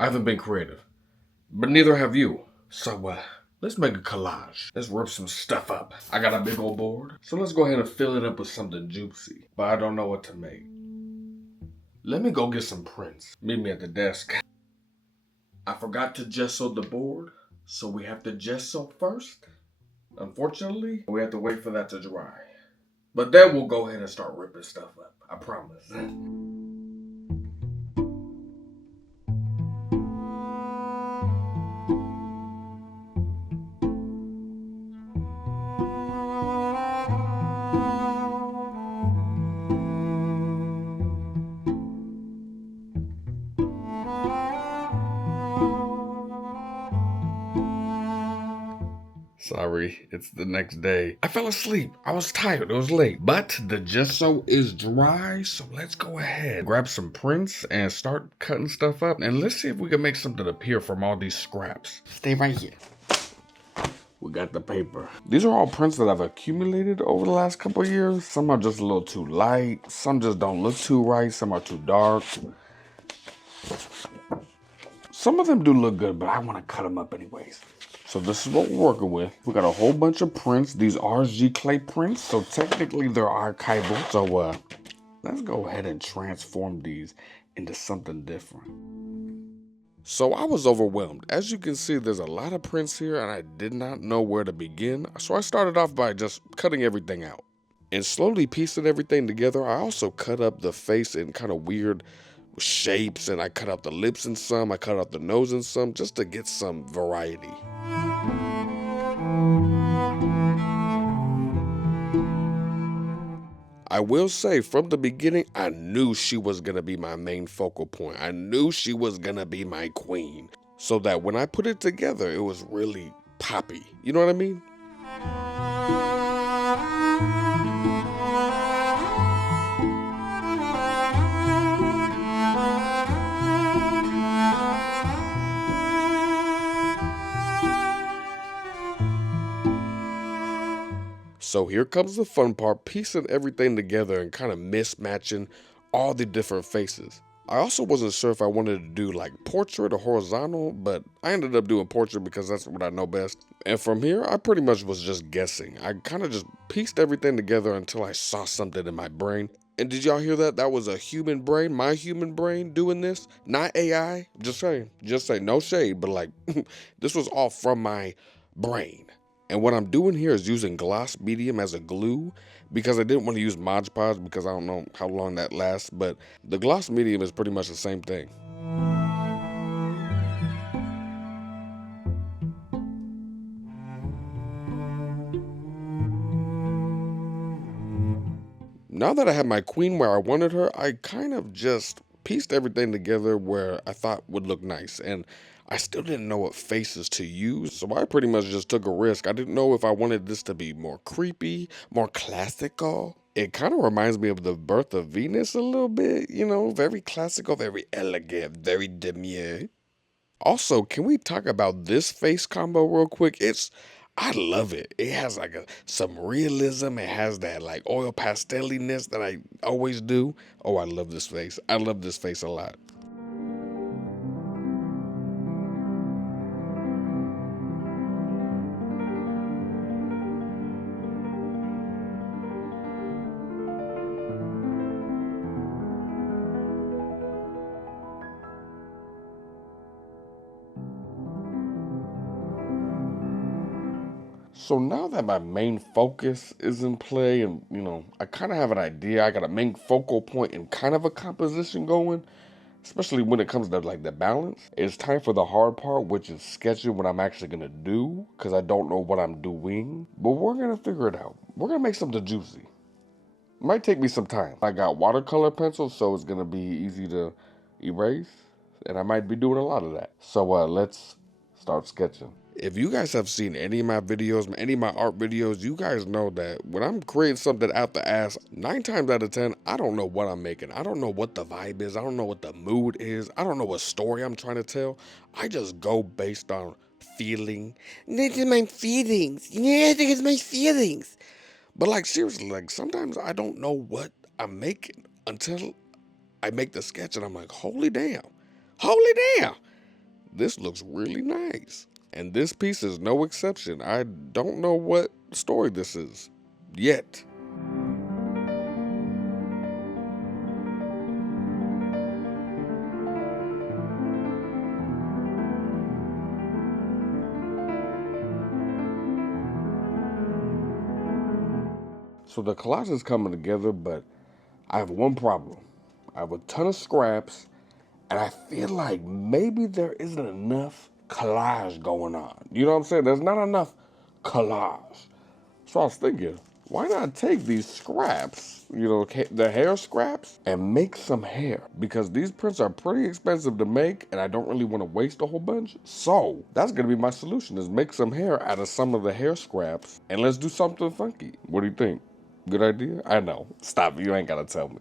I haven't been creative, but neither have you. So, let's make a collage. Let's rip some stuff up. I got a big old board, so let's go ahead and fill it up with something juicy, but I don't know what to make. Let me go get some prints. Meet me at the desk. I forgot to gesso the board, so we have to gesso first. Unfortunately, we have to wait for that to dry. But then we'll go ahead and start ripping stuff up. I promise. Sorry, it's the next day. I fell asleep. I was tired. It was late. But the gesso is dry, so let's go ahead. Grab some prints and start cutting stuff up. And let's see if we can make something appear from all these scraps. Stay right here. We got the paper. These are all prints that I've accumulated over the last couple of years. Some are just a little too light. Some just don't look too right. Some are too dark. Some of them do look good, but I want to cut them up anyways. So this is what we're working with. We got a whole bunch of prints. These are Giclee prints, so technically they're archival. So let's go ahead and transform these into something different. So I was overwhelmed. As you can see, there's a lot of prints here and I did not know where to begin. So I started off by just cutting everything out. And slowly piecing everything together, I also cut up the face in kind of weird shapes, and I cut out the lips in some, I cut out the nose in some, just to get some variety. I will say, from the beginning, I knew she was gonna be my main focal point. I knew she was gonna be my queen. So that when I put it together, it was really poppy. You know what I mean? So here comes the fun part, piecing everything together and kind of mismatching all the different faces. I also wasn't sure if I wanted to do like portrait or horizontal, but I ended up doing portrait because that's what I know best. And from here, I pretty much was just guessing. I kind of just pieced everything together until I saw something in my brain. And did y'all hear that? That was a human brain, my human brain doing this, not AI. Just saying, no shade, but like this was all from my brain. And what I'm doing here is using gloss medium as a glue because I didn't want to use Mod Podge because I don't know how long that lasts, but the gloss medium is pretty much the same thing. Now that I had my queen where I wanted her, I kind of just pieced everything together where I thought would look nice. And I still didn't know what faces to use, so I pretty much just took a risk. I didn't know if I wanted this to be more creepy, more classical. It kind of reminds me of the birth of Venus a little bit, you know, very classical, very elegant, very demure. Also, can we talk about this face combo real quick? I love it. It has like some realism. It has that like oil pasteliness that I always do. Oh, I love this face. I love this face a lot. So now that my main focus is in play and, you know, I kind of have an idea, I got a main focal point and kind of a composition going, especially when it comes to like the balance, it's time for the hard part, which is sketching what I'm actually going to do because I don't know what I'm doing, but we're going to figure it out. We're going to make something juicy. Might take me some time. I got watercolor pencils, so it's going to be easy to erase, and I might be doing a lot of that. So let's start sketching. If you guys have seen any of my videos, any of my art videos, you guys know that when I'm creating something out the ass, 9 times out of 10, I don't know what I'm making. I don't know what the vibe is. I don't know what the mood is. I don't know what story I'm trying to tell. I just go based on feeling. This is my feelings. Yeah, this is my feelings. But like seriously, like sometimes I don't know what I'm making until I make the sketch and I'm like, holy damn. Holy damn. this looks really nice. And this piece is no exception. I don't know what story this is yet. So the collage is coming together, but I have one problem. I have a ton of scraps, and I feel like maybe there isn't enough collage going on. You know what I'm saying? There's not enough collage. So I was thinking, why not take these scraps, the hair scraps, and make some hair? Because these prints are pretty expensive to make, and I don't really want to waste a whole bunch. So that's gonna be my solution: is make some hair out of some of the hair scraps, and let's do something funky. What do you think? Good idea? I know. Stop. You ain't gotta tell me.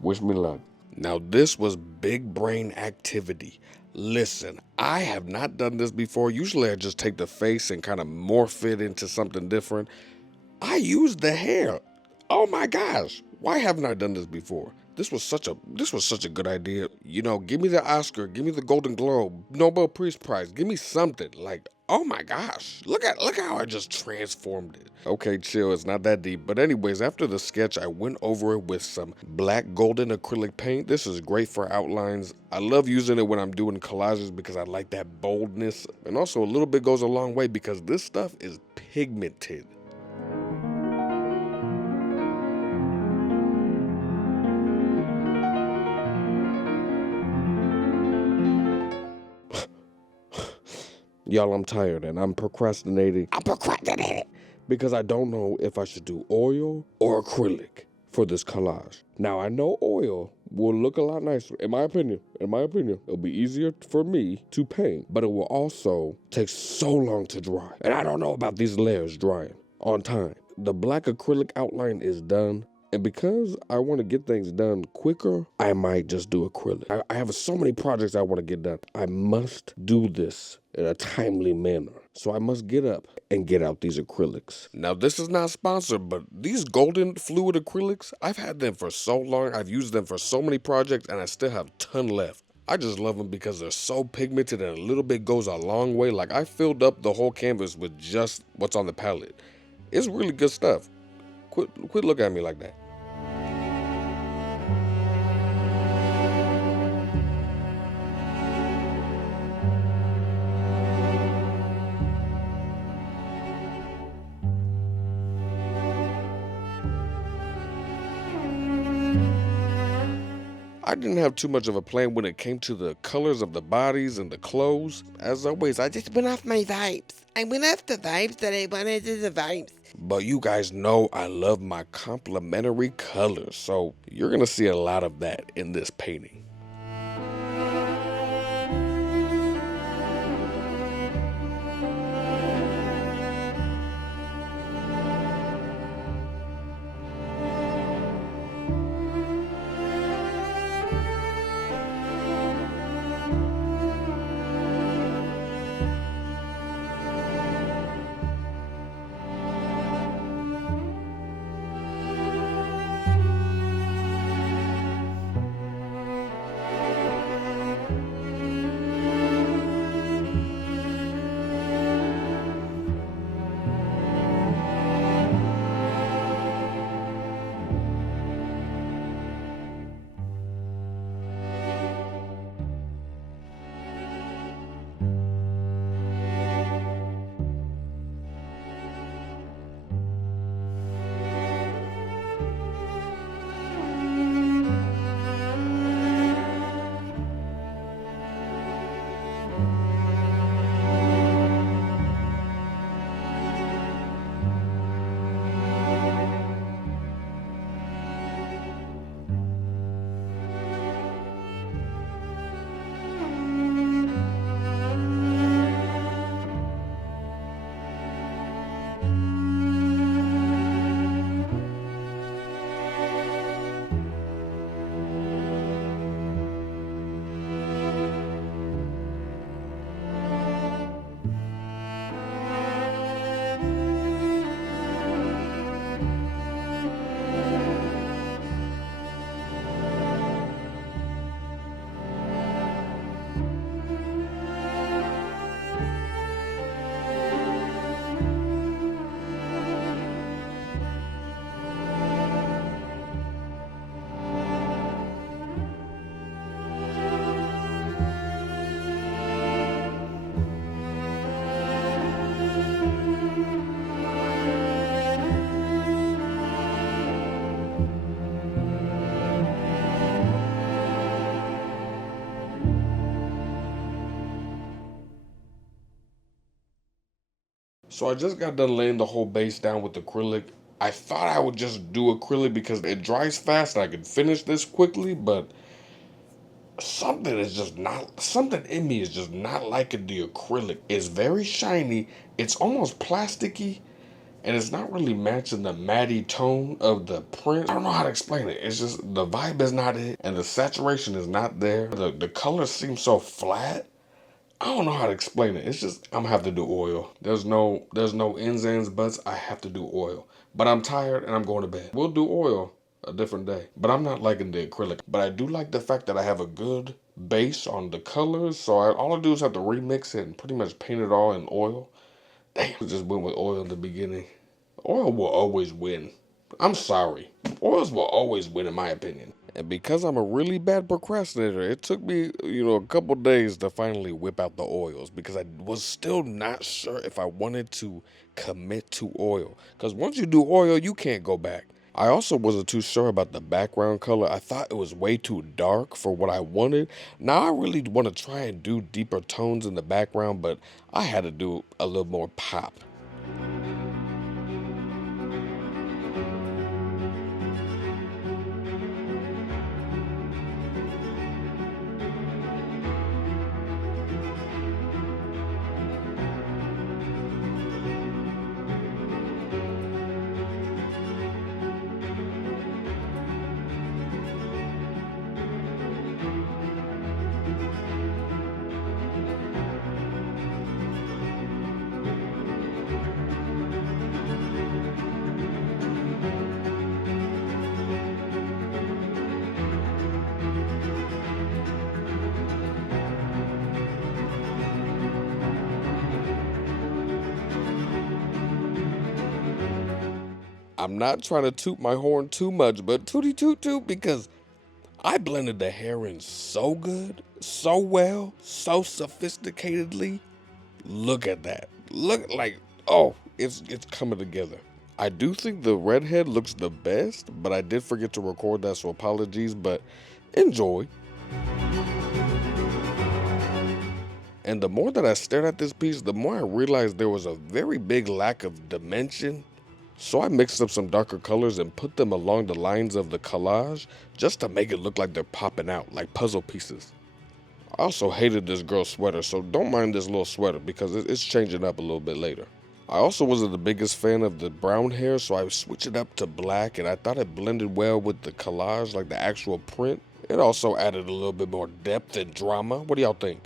Wish me luck. Now this was big brain activity. Listen, I have not done this before. Usually I just take the face and kind of morph it into something different. I used the hair. Oh my gosh. Why haven't I done this before? This was such a good idea. Give me the Oscar, give me the Golden Globe, Nobel Peace Prize, give me something. Like, oh my gosh. Look how I just transformed it. Okay, chill, it's not that deep. But anyways, after the sketch, I went over it with some black golden acrylic paint. This is great for outlines. I love using it when I'm doing collages because I like that boldness. And also a little bit goes a long way because this stuff is pigmented. Y'all, I'm tired and I'm procrastinating. Because I don't know if I should do oil or acrylic for this collage. Now, I know oil will look a lot nicer, in my opinion. It'll be easier for me to paint, but it will also take so long to dry. And I don't know about these layers drying on time. The black acrylic outline is done. And because I want to get things done quicker, I might just do acrylic. I have so many projects I want to get done. I must do this in a timely manner. So I must get up and get out these acrylics. Now, this is not sponsored, but these golden fluid acrylics, I've had them for so long. I've used them for so many projects, and I still have a ton left. I just love them because they're so pigmented and a little bit goes a long way. Like, I filled up the whole canvas with just what's on the palette. It's really good stuff. Quit looking at me like that. I didn't have too much of a plan when it came to the colors of the bodies and the clothes. As always, I just went off my vibes. I went off the vibes that I wanted to the vibes. But you guys know I love my complementary colors, so you're gonna see a lot of that in this painting. So I just got done laying the whole base down with acrylic. I thought I would just do acrylic because it dries fast and I could finish this quickly, but something in me is just not liking the acrylic. It's very shiny, it's almost plasticky, and it's not really matching the matty tone of the print. I don't know how to explain it. It's just the vibe is not it, and the saturation is not there. The color seems so flat. I don't know how to explain it. It's just I'm gonna have to do oil. There's no ins and buts. I have to do oil. But I'm tired and I'm going to bed. We'll do oil a different day. But I'm not liking the acrylic. But I do like the fact that I have a good base on the colors. So all I do is have to remix it and pretty much paint it all in oil. Damn, I just went with oil in the beginning. Oil will always win. I'm sorry. Oils will always win in my opinion. And because I'm a really bad procrastinator, it took me, a couple days to finally whip out the oils because I was still not sure if I wanted to commit to oil. Because once you do oil, you can't go back. I also wasn't too sure about the background color. I thought it was way too dark for what I wanted. Now I really want to try and do deeper tones in the background, but I had to do a little more pop. I'm not trying to toot my horn too much, but tooty toot toot because I blended the hair in so good, so well, so sophisticatedly. Look at that. Look like, oh, it's coming together. I do think the redhead looks the best, but I did forget to record that, so apologies, but enjoy. And the more that I stared at this piece, the more I realized there was a very big lack of dimension. So I mixed up some darker colors and put them along the lines of the collage just to make it look like they're popping out like puzzle pieces. I also hated this girl's sweater, so don't mind this little sweater because it's changing up a little bit later. I also wasn't the biggest fan of the brown hair, so I switched it up to black and I thought it blended well with the collage, like the actual print. It also added a little bit more depth and drama. What do y'all think?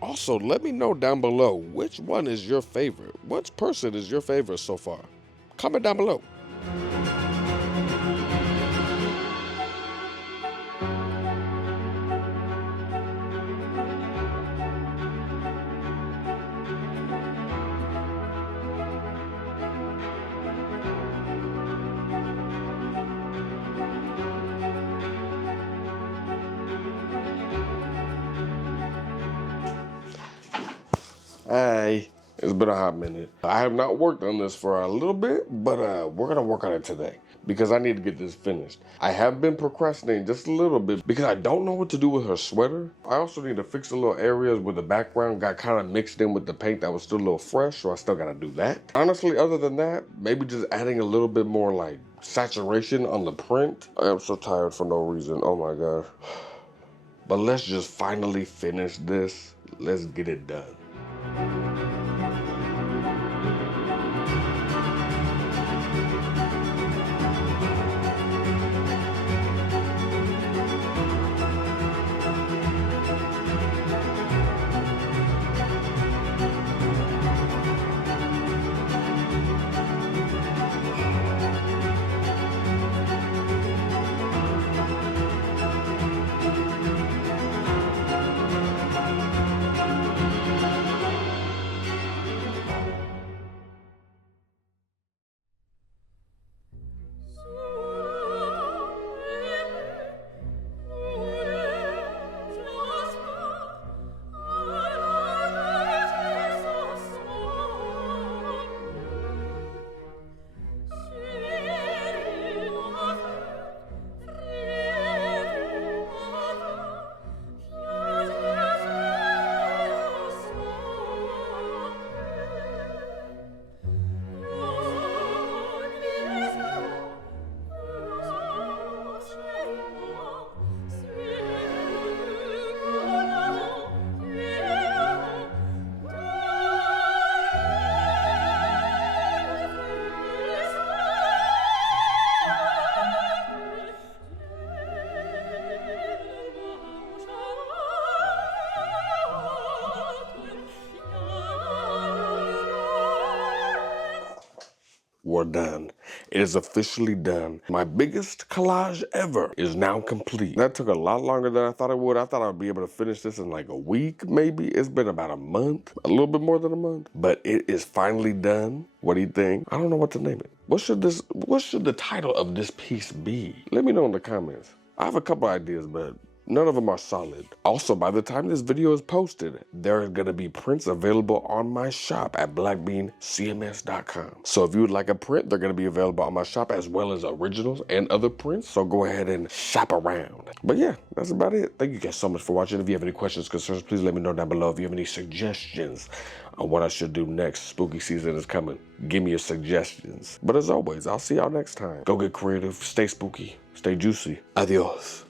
Also, let me know down below which one is your favorite. Which person is your favorite so far? Comment down below. Hey, it's been a hot minute. I have not worked on this for a little bit, but we're gonna work on it today because I need to get this finished. I have been procrastinating just a little bit because I don't know what to do with her sweater. I also need to fix the little areas where the background got kind of mixed in with the paint that was still a little fresh, so I still gotta do that. Honestly, other than that, maybe just adding a little bit more like saturation on the print. I am so tired for no reason, oh my God. But let's just finally finish this. Let's get it done. we're done. It is officially done. My biggest collage ever is now complete. That took a lot longer than I thought it would. I thought I'd be able to finish this in like a week, maybe. It's been about a month, a little bit more than a month, but it is finally done. What do you think? I don't know what to name it. What should the title of this piece be? Let me know in the comments. I have a couple ideas, but none of them are solid. Also, by the time this video is posted, there are gonna be prints available on my shop at BlackCMS.com. So if you would like a print, they're gonna be available on my shop as well as originals and other prints. So go ahead and shop around. But yeah, that's about it. Thank you guys so much for watching. If you have any questions, concerns, please let me know down below. If you have any suggestions on what I should do next, spooky season is coming. Give me your suggestions. But as always, I'll see y'all next time. Go get creative, stay spooky, stay juicy. Adios.